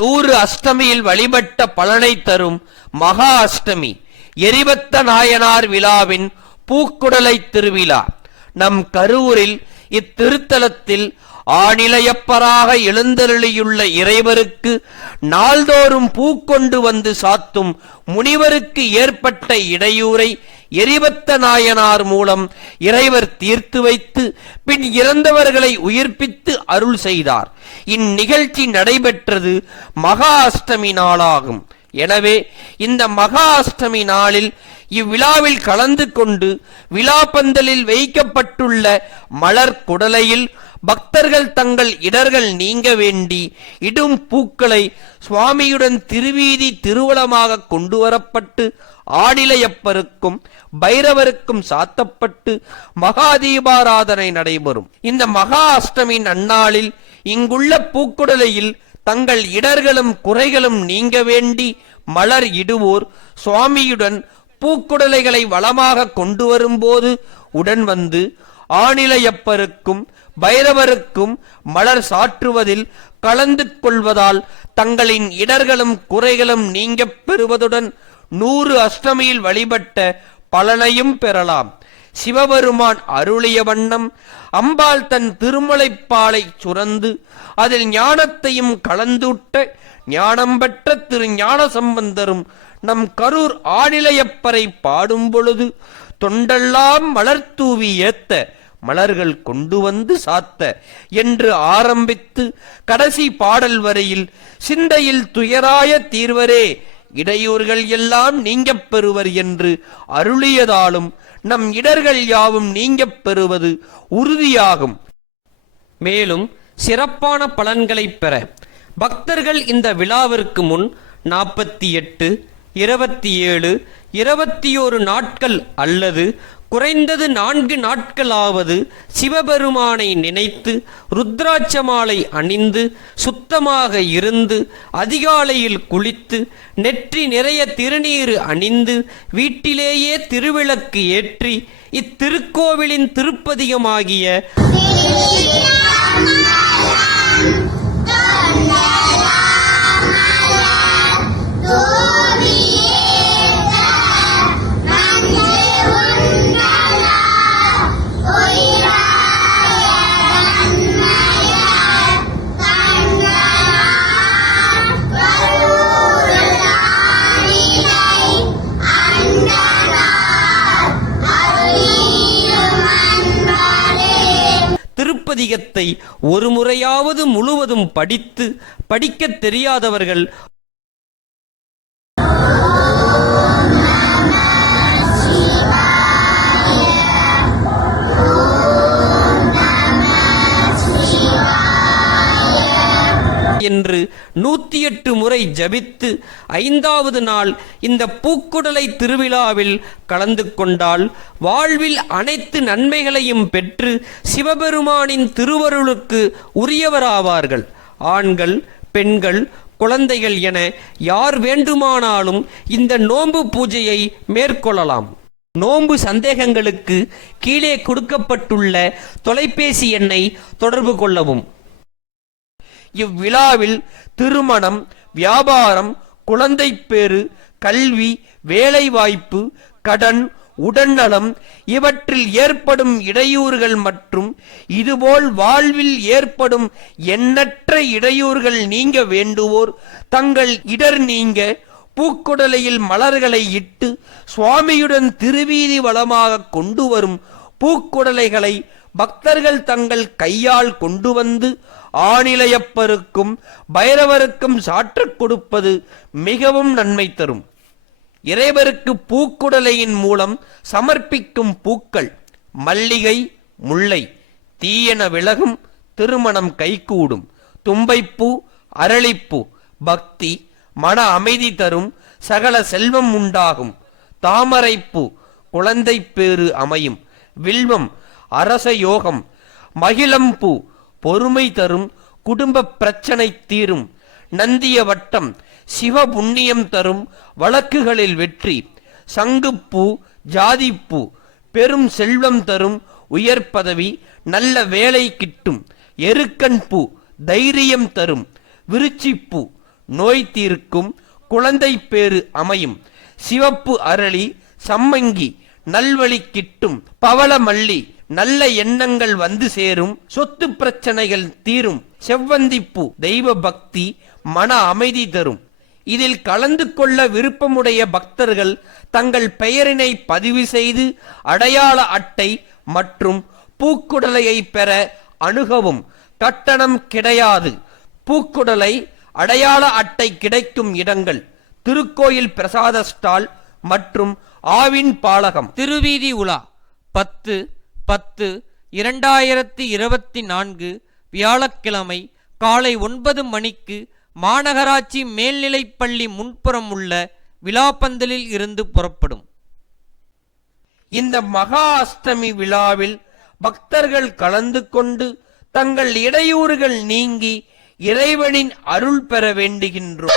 100 அஷ்டமியில் வழிபட்ட பலனை தரும் மகா அஷ்டமி எரிபத்த நாயனார் விழாவின் பூக்குடலை திருவிழா நம் கரூரில் இத்திருத்தலத்தில் ஆநிலையப்பராக எழுந்தருளியுள்ள இறைவருக்கு நாள்தோறும் பூக்கொண்டு வந்து சாத்தும் முனிவருக்கு ஏற்பட்ட இடையூறை எரிபத்த நாயனார் மூலம் இறைவர் தீர்த்து வைத்து பின் இறந்தவர்களை உயிர்ப்பித்து அருள் செய்தார். இந்நிகழ்ச்சி நடைபெற்றது மகா அஷ்டமி நாளாகும். எனவே இந்த மகா அஷ்டமி நாளில் இவ்விழாவில் கலந்து கொண்டு விழாப்பந்தலில் வைக்கப்பட்டுள்ள மலர் குடலையில் பக்தர்கள் தங்கள் இடர்கள் நீங்க வேண்டி இடும் பூக்களை சுவாமியுடன் திருவீதி திருவலமாக கொண்டு வரப்பட்டு ஆநிலையப்பருக்கும் பைரவருக்கும் சாத்தப்பட்டு மகா தீபாராதனை நடைபெறும். இந்த மகா அஷ்டமி நன்னாளில் இங்குள்ள பூக்குடலையில் தங்கள் இடர்களும் குறைகளும் நீங்க வேண்டி மலர் இடுவோர் சுவாமியுடன் பூக்குடலைகளை வளமாக கொண்டு வரும்போது உடன் வந்து ஆநிலையப்பருக்கும் பைரவருக்கும் மலர் சாற்றுவதில் கலந்து கொள்வதால் தங்களின் இடர்களும் குறைகளும் நீங்க பெறுவதுடன் 100 அஷ்டமியில் வழிபட்ட பலனையும் பெறலாம். சிவபெருமான் அருளிய வண்ணம் அம்பாள் தன் திருமலைப்பாலை சுரந்து அதில் ஞானத்தையும் கலந்துட்ட ஞானம் பெற்ற திரு ஞான சம்பந்தரும் நம் கரூர் ஆநிலையப்பரை பாடும் பொழுது தொண்டெல்லாம் மலர் தூவி ஏத்த மலர்கள் கொண்டு வந்து சாத்த என்று ஆரம்பித்து கடைசி பாடல் வரையில் சிந்தையில் துயராய தீர்வரே இடையூறுகள் எல்லாம் நீங்கப் பெறுவர் என்று அருளியதாலும் நம் இடர்கள் யாவும் நீங்கப் பெறுவது உறுதியாகும். மேலும் சிறப்பான பலன்களை பெற பக்தர்கள் இந்த விழாவிற்கு முன் 48, 27, 21 நாட்கள் அல்லது குறைந்தது 4 நாட்களாவது சிவபெருமானை நினைத்து ருத்ராட்ச மாலை அணிந்து சுத்தமாக இருந்து அதிகாலையில் குளித்து நெற்றி நிறைய திருநீறு அணிந்து வீட்டிலேயே திருவிளக்கு ஏற்றி இத்திருக்கோவிலின் திருப்பதிகமாகிய திருப்பதிகத்தை ஒரு முறையாவது முழுவதும் படிக்கத் தெரியாதவர்கள் என்று 108 முறை ஜபித்து 5வது நாள் இந்த பூக்குடலை திருவிழாவில் கலந்து கொண்டால் வாழ்வில் அனைத்து நன்மைகளையும் பெற்று சிவபெருமானின் திருவருளுக்கு உரியவராவார்கள். ஆண்கள், பெண்கள், குழந்தைகள் என யார் வேண்டுமானாலும் இந்த நோன்பு பூஜையை மேற்கொள்ளலாம். நோன்பு சந்தேகங்களுக்கு கீழே கொடுக்கப்பட்டுள்ள தொலைபேசி எண்ணை தொடர்பு கொள்ளவும். இவ்விழாவில் திருமணம், வியாபாரம், குழந்தைப்பேறு, கல்வி, வேலைவாய்ப்பு, கடன், உடல்நலம் இவற்றில் ஏற்படும் இடையூறுகள் மற்றும் இதுபோல் வாழ்வில் ஏற்படும் எண்ணற்ற இடையூறுகள் நீங்க வேண்டுவோர் தங்கள் இடர் நீங்க பூக்குடலையில் மலர்களை இட்டு சுவாமியுடன் திருவீதி வளமாக கொண்டு வரும் பூக்குடலைகளை பக்தர்கள் தங்கள் கையால் கொண்டு வந்து ஆநிலையப்பருக்கும் பைரவருக்கும் சாற்றக் கொடுப்பது மிகவும் நன்மை தரும். இறைவருக்கு பூக்குடலையின் மூலம் சமர்ப்பிக்கும் பூக்கள் மல்லிகை, முல்லை தீயென விலகும், திருமணம் கைகூடும். தும்பைப்பூ, அரளிப்பூ பக்தி, மன அமைதி தரும், சகல செல்வம் உண்டாகும். தாமரைப்பூ குழந்தைப்பேறு அமையும். வில்வம் அரச யோகம். மகிழம்பூ பொறுமை தரும், குடும்ப பிரச்சனை தீரும். நந்திய வட்டம் சிவ புண்ணியம் தரும், வழக்குகளில் வெற்றி. சங்குப்பூ, ஜாதிப்பூ பெரும் செல்வம் தரும், உயர் பதவி, நல்ல வேலை கிட்டும். எருக்கன் பூ தைரியம் தரும். விருச்சிப்பூ நோய் தீர்க்கும், குழந்தை பேறு அமையும். சிவப்பு அரளி, சம்மங்கி நல்வழி கிட்டும். பவள மல்லி நல்ல எண்ணங்கள் வந்து சேரும், சொத்து பிரச்சனைகள் தீரும். செவ்வந்திப்பூ தெய்வ பக்தி, மன அமைதி தரும். இதில் கலந்து கொள்ள விருப்பமுடைய பக்தர்கள் தங்கள் பெயரினை பதிவு செய்து அடையாள அட்டை மற்றும் பூக்குடலையை பெற அணுகவும். கட்டணம் கிடையாது. பூக்குடலை, அடையாள அட்டை கிடைக்கும் இடங்கள்: திருக்கோயில் பிரசாத ஸ்டால் மற்றும் ஆவின் பாலகம். திருவீதி உலா 10/10/2024 வியாழக்கிழமை காலை 9 மணிக்கு மாநகராட்சி மேல்நிலைப்பள்ளி முன்புறம் உள்ள விழாப்பந்தலில் இருந்து புறப்படும். இந்த மகா அஷ்டமி விழாவில் பக்தர்கள் கலந்து கொண்டு தங்கள் இடையூறுகள் நீங்கி இறைவனின் அருள் பெற வேண்டுகின்றோம்.